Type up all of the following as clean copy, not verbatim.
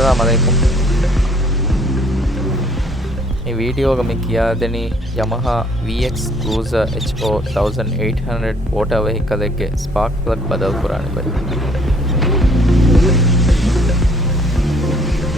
Assalamualaikum. ಈ ವಿಡಿಯೋಗ ಮಿ ಕಿಯಾದೆನಿ Yamaha VX Cruiser HO 1800 water vehicle ಗೆ spark plug ಬದಲು ಕುರಾಣಿ ಬರಿ.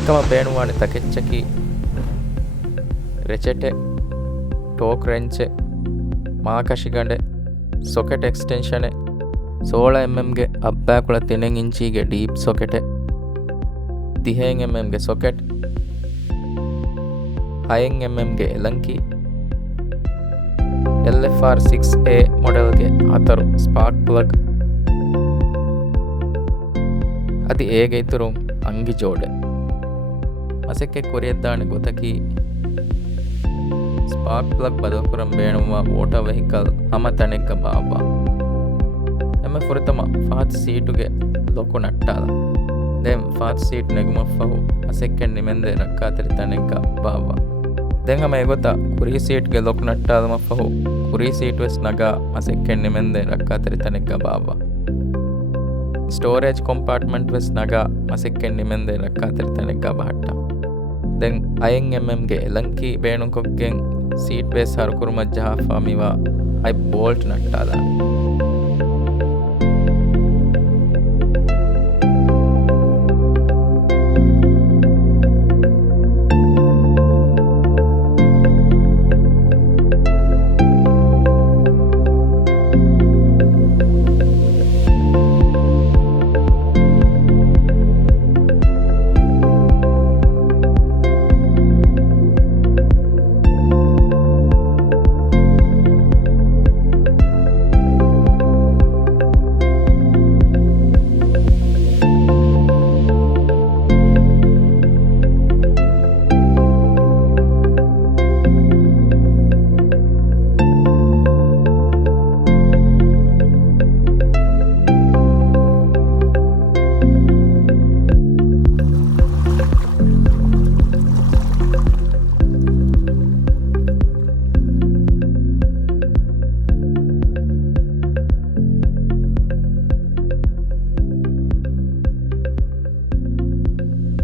ಇಕಮ ಬೇಣುವಾಣಿ ತಕೆಚ್ಚಕಿ ರೆಚೆಟೆ ಟೋಕ್ ರೆಂಚೆ ಮಾಕಶಿಗಂಡೆ ಸೊಕೆಟ್ ಎಕ್ಸ್ಟೆನ್ಷನ್ 16 mm ಗೆ ಅಬ್ಬಾಕುಳ 3 ಇಂಚಿಗೆ ಡೀಪ್ ಸೊಕೆಟ್ 30 mm ಗೆ ಸೊಕೆಟ್ 5 mm ಗೆ ಎಲಂಕಿ LFR 6A ಮಾಡೆಲ್ಗೆ ಆತರು ಸ್ಪಾರ್ಕ್ ಪ್ಲಗ್ ಅದಿ ಏಗೈತರು ಅಂಗಿ ಜೋಡೆ ಮಸಕ್ಕೆ ಕೊರಿಯದ್ದಾನೆ ಗೊತ್ತಕಿ ಸ್ಪಾರ್ಕ್ ಪ್ಲಗ್ ಬದಕುರಂ ಬೇಣುವ ವಾಟರ್ ವೆಹಿಕಲ್ ಹಮ ತಣೆಕ್ಕ ಬಾಬಾ ಎಮ್ಮೆ ಫುರಿತಮ ಫಾತ್ ಸೀಟುಗೆ ಲೊಕು ನಟ್ಟಾಲ ದೆಂ ಫಾತ್ ಸೀಟ್ ನೆಗುಮಫಹು ಮಸೆಕ್ಕೆನ್ ನಿಮೆಂದೆ ರಕ್ಕಾತರಿ ತಣೆಕ್ಕ ಬಾಬಾ ದೆಂ ಹಮ ಎಗೊತ್ತ ಕುರಿ ಸೀಟ್ಗೆ ಲೊಕು ನಟ್ಟಾಲ ಮಫಹು ಕುರಿ ಸೀಟ್ ವೆಸ್ ನಗ ಮಸೆಕ್ಕೆನ್ ನಿಮೆಂದೆ ರಕ್ಕಾತರಿ ತಣೆಕ್ಕ ಬಾಬಾ ಸ್ಟೋರೇಜ್ ಕಂಪಾರ್ಟ್ಮೆಂಟ್ ವೆಸ್ ನಗ ಮಸೆಕ್ಕೆನ್ ನಿಮೆಂದೆ ರಕ್ಕಾತರಿ ತಣೆಕ್ಕ ಬಹಟ್ಟ ದೆಂ 5 mm ಗೆ ಎಲಂಕಿ ಬೇಣುಕೊಗ್ಗೆಂ ಸೀಟ್ ಬೇಸ್ ಹರಕುರು ಮಜ್ಜ ಹಾಫಾಮಿವ ಐ ಬೋಲ್ಟ್ ನಟ್ಟಾದ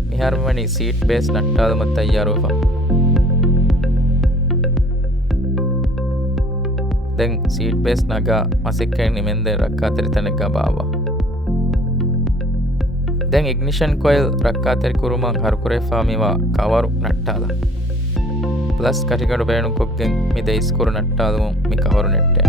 ಮಿಹಾರ್ಮಣಿ ಸೀಟ್ ಬೇಸ್ ನಟ್ಟಾದ ಮತ್ತು ತಯ್ಯಾರೋಫ ದೆಂ ಸೀಟ್ ಬೇಸ್ ನಗ ಮಸಿಕ್ಕೆ ನಿಮೆಂದೆ ರಕ್ಕಾತರಿ ತನಕ ಬಾವ ದೆಂ ಇಗ್ನಿಷನ್ ಕೊಯಿಲ್ ರಕ್ಕಾತರಿ ಕುರುಮಂ ಹರ್ಕುರೆಫಾ ಮಿವ ಕವರು ನಟ್ಟಾದ ಪ್ಲಸ್ ಕಟಿಗಡು ಬೇಣು ಕೊಗ್ಗೆಂ ಮಿದೆ ಇಸ್ಕುರು ನಟ್ಟಾದವು ಮಿ ಕವರು ನೆಟ್ಟೆ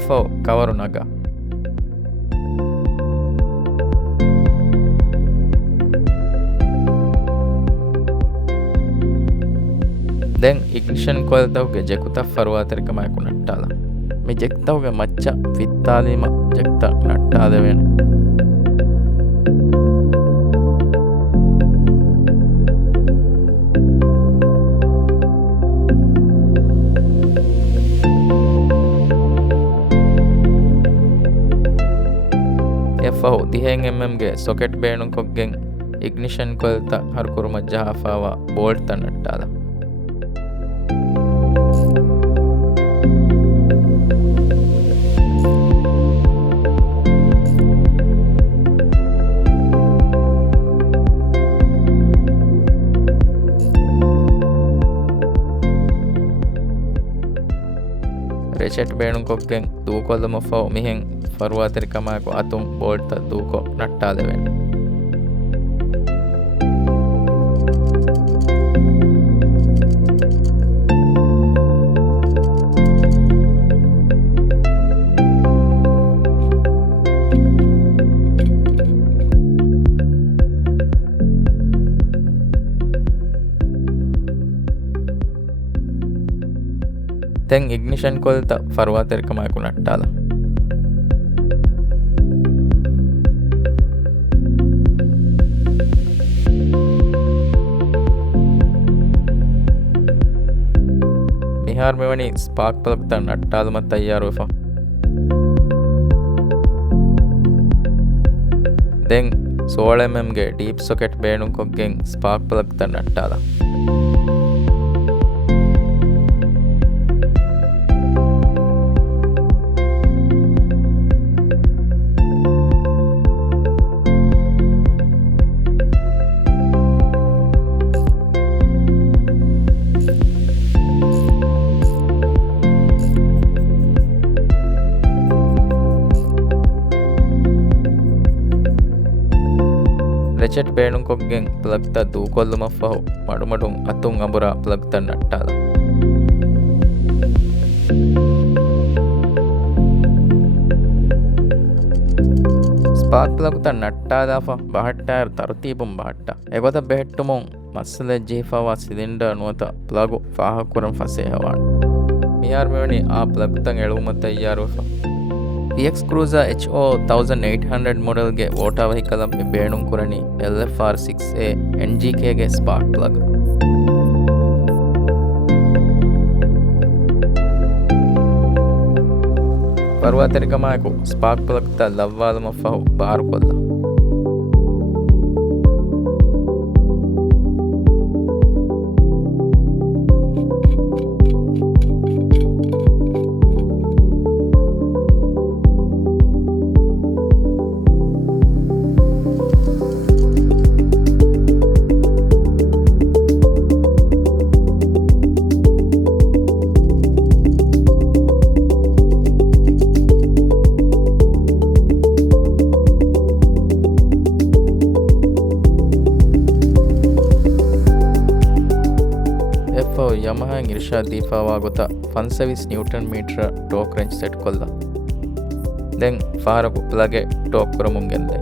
FO ಕವರು ನಗ ದೆನ್ ಇಗ್ನಿಷನ್ ಕೊಯಿಲ್ ತವ್ಗೆ ಜೆಕುತ ಫರ್ವಾತರಿಕ ಮಾಯಕು ನಟ್ಟಾದ ಮಿ ಜೆಕ್ತವ್ಗೆ ಮಚ್ಚ ಫಿತ್ತಾಲಿಮ ಜೆಕ್ತ ನಟ್ಟಾದವೇನೆ FO 30 mm ಗೆ ಸೊಕೆಟ್ ಬೇಣು ಕೊಗ್ಗೆಂ ಇಗ್ನಿಷನ್ ಕೊಯಿಲ್ ತ ಹರ್ಕುರು ಮಜ್ಜ ಹಾಫಾವ ಬೋಲ್ಟ್ ತ ನಟ್ಟಾದ ರೆಚೆಟ್ ಬೇಣು ಕೊಗ್ಗೆಂ ದೂಕೊಲ್ದ ಮೊಫಾವ್ ಮಿಹೆಂ ಫರ್ವಾತರಿ ಕಮಾಕು ಅತುಂ ಬೋಲ್ಟ್ ತ ದೂಕೊ ನಟ್ಟಾದವೆ ದೆನ್ ಇಗ್ನಿಷನ್ ಕೊಯಿಲ್ ತ ಫರ್ವಾತರಿ ಕಮಾಕು ನಟ್ಟಾದ ಮಿಹಾರ್ ಮೆವಣಿ ಸ್ಪಾರ್ಕ್ ಪ್ಲಗ್ ತ ನಟ್ಟಾದ ಮತ್ತು ತಯ್ಯಾರು ದೆನ್ 16mm ಗೆ ಡೀಪ್ ಸಾಕೆಟ್ ಬೇಣುಕೊಗ್ಗೆನ್ ಸ್ಪಾರ್ಕ್ ಪ್ಲಗ್ ತ ನಟ್ಟಾದ. ರೆಚೆಟ್ ಬೇಣುಕೊಗ್ಗೆನ್ ಪ್ಲಗ್ ತ ದೂಕೊಲ್ಲುಮಫಹು ಮಡುಮಡುಂ ಅತುಂ ಅಂಬುರ ಪ್ಲಗ್ ತ ನಟ್ಟಾದ. ಸ್ಪಾರ್ಕ್ ಪ್ಲಗ್ ತ ನಟ್ಟಾದಾಫ ಬಹಟ್ಟಾರ್ ತರತೀಬುಂ ಬಹಟ್ಟ ಎಗೊತ ಬೆಹೆಟ್ಟುಮುಂ ಮಸ್ಸಲೆ ಜೀಫಾವಾ ಸಿಲಿಂಡರ್ ನುವತ ಪ್ಲಗು ಫಾಹಕುರಂ ಫಸೇಹವಾಣ್ ಮಿಯಾರ್ ಮೆವನಿ ಆ ಪ್ಲಗ್ ತಂ ಎಳುವುಮ ತಯ್ಯಾರುಫ. VX Cruiser HO 1800 ಮಾಡೆಲ್ಗೆ ವಾಟರ್ ವೆಹಿಕಲ್ ಅಮ್ಮಿ ಬೇಣುಂ ಕುರಣಿ LFR 6A NGK ಗೆ ಸ್ಪಾರ್ಕ್ ಪ್ಲಗ್. ಪರ್ವತರಿಕಮಾಯಕು ಸ್ಪಾರ್ಕ್ ಪ್ಲಗ್ ತ ಲವ್ವಾಲುಮ ಫಹು ಬಾರು ಕೊಲ್ಲ. Yamaha Irsha Difawagota 120 Newton meter torque wrench set kolla. Then Faraku plug torque kuramungende.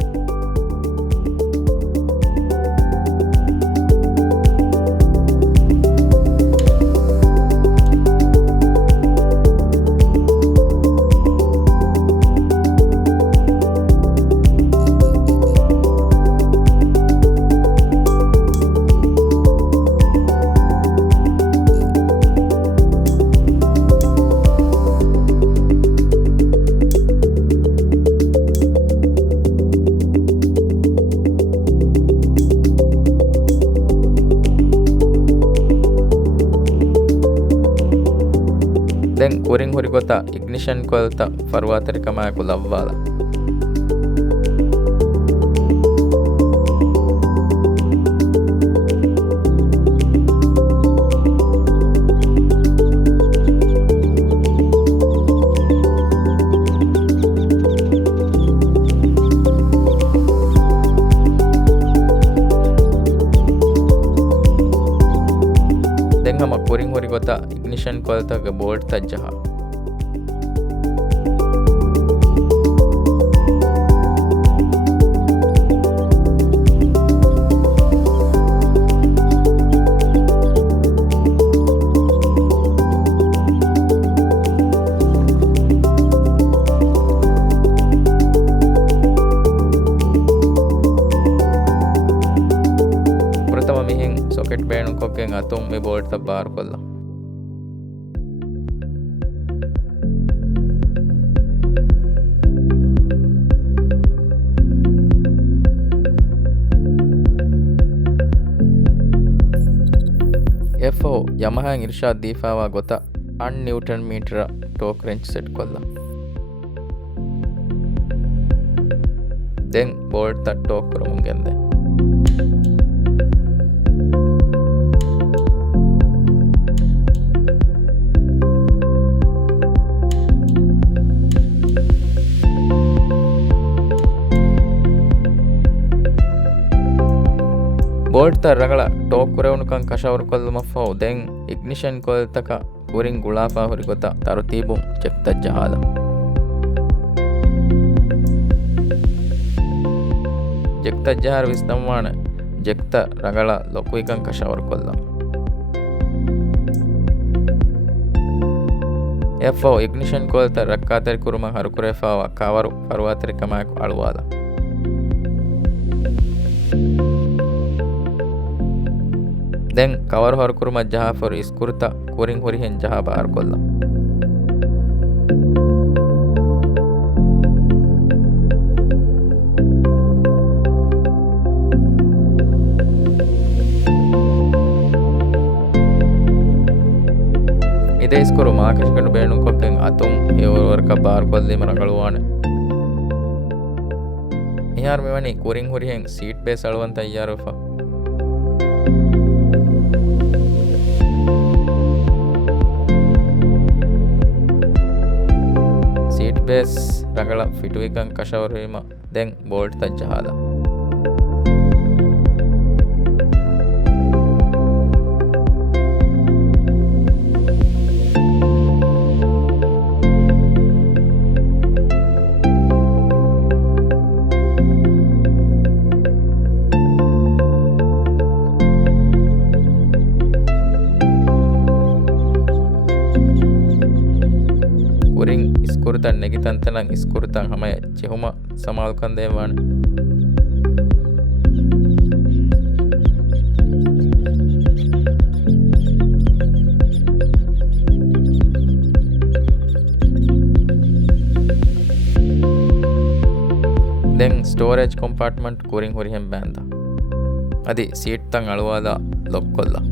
Then kuring hurigota ignition coil ta farwatarikamayaku lavvala. Then hama kuring hurigota ignition coil ta bolt ta jaha. Pratama mihin socket beenu kokken atum me bolt ta bar kolla. FO Yamaha Irsha Difawa gota 1 Newton meter torque wrench set kolla. Then bolt ta torque kurumungende. Bolt ತ ರಗಳ ಟೋಕ್ ಕುರೆವನುಕಂ ಕಶವರ್ ಕೊಲ್ಲುಮಫೌ then ignition ಕೊಲ್ತಕ ಕುರಿಂಗ್ ಗುಳಾಫಾ ಹುರಿಗೊತ ತರುತೀಬುಂ ಚೆಕ್ತ ಜಹಾಲ. ಜೆಕ್ತ ಜಹಾರ ವಿಸ್ತಂವಾಣ ಜೆಕ್ತ ರಗಳ ಲೊಕುಯಿಕಂ ಕಶವರ್ ಕೊಲ್ಲ. FO ignition ಕೊಲ್ತ ರಕ್ಕಾತರಿ ಕುರುಮ ಹರುಕುರೆಫಾವ cover ಫರ್ವಾತರಿ ಕಮಾಯಕು ಅಳುವಾಲ. Then cover hor kuruma jaha for iskurta kuring horihen jaha bahar kolla. ඉදේ ඉස්කොරු මාකෂකට බේණු කොක්කෙන් අතුම් ඒවර්ක බාර් කොල්ලීම රඟළුවානේ මිහාර මෙවැනි කුරින් හුරිහෙන් සීට් බේස් අලුවන් තයාරෝෆා සීට් බේස් රඟල ෆිටුවිකන් කෂවරවීම දැන් බෝල්ට් තජ්ජහාලා ඉස්කුරුතන් නෙගිතන්තනං ඉස්කුරුතන් හමය චෙහුම සමාල්කන් දේවාන දැන් ස්ටෝරේජ් කොම්පාර්ට්මන්ට් කුරින් හුරිහෙන් බෑන්දා අදි සීට් තන් අලුවාලා ලොක් කොල්ලා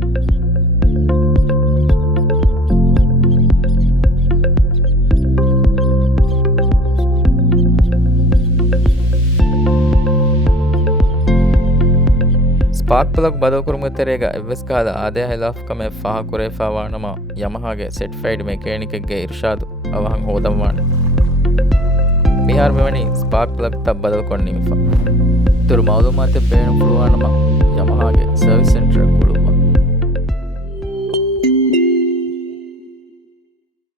ಸ್ಪಾರ್ಕ್ ಪ್ಲಗ್ ಬದಕುರುಮುತ್ತೆರೇಗ ಎವ್ವೆಸ್ಕಾದ ಆದೇ ಹೈಲಾಫ್ಕಮೆ ಫಾಹ ಕುರೇಫಾವಾಣಮ ಯಮಹಾಗೆ ಸೆಟ್ಫೈಡ್ ಮೆಕ್ಯಾನಿಕ್ಗೆ ಇರ್ಷಾದು ಅವಹಂ ಹೋದವಾಣ ಮಿಹಾರ್ ಮೆವನಿ ಸ್ಪಾರ್ಕ್ ಪ್ಲಗ್ ತ ಬದಲ್ಕೊಂಡಿಮಿಫ ತುರು ಮಾಲೂಮಾತೆ ಬೇಣು ಪುಳುವಾಣಮ ಯಮಹಾಗೆ ಸರ್ವಿಸ್ ಸೆಂಟರ್ ಕುಳು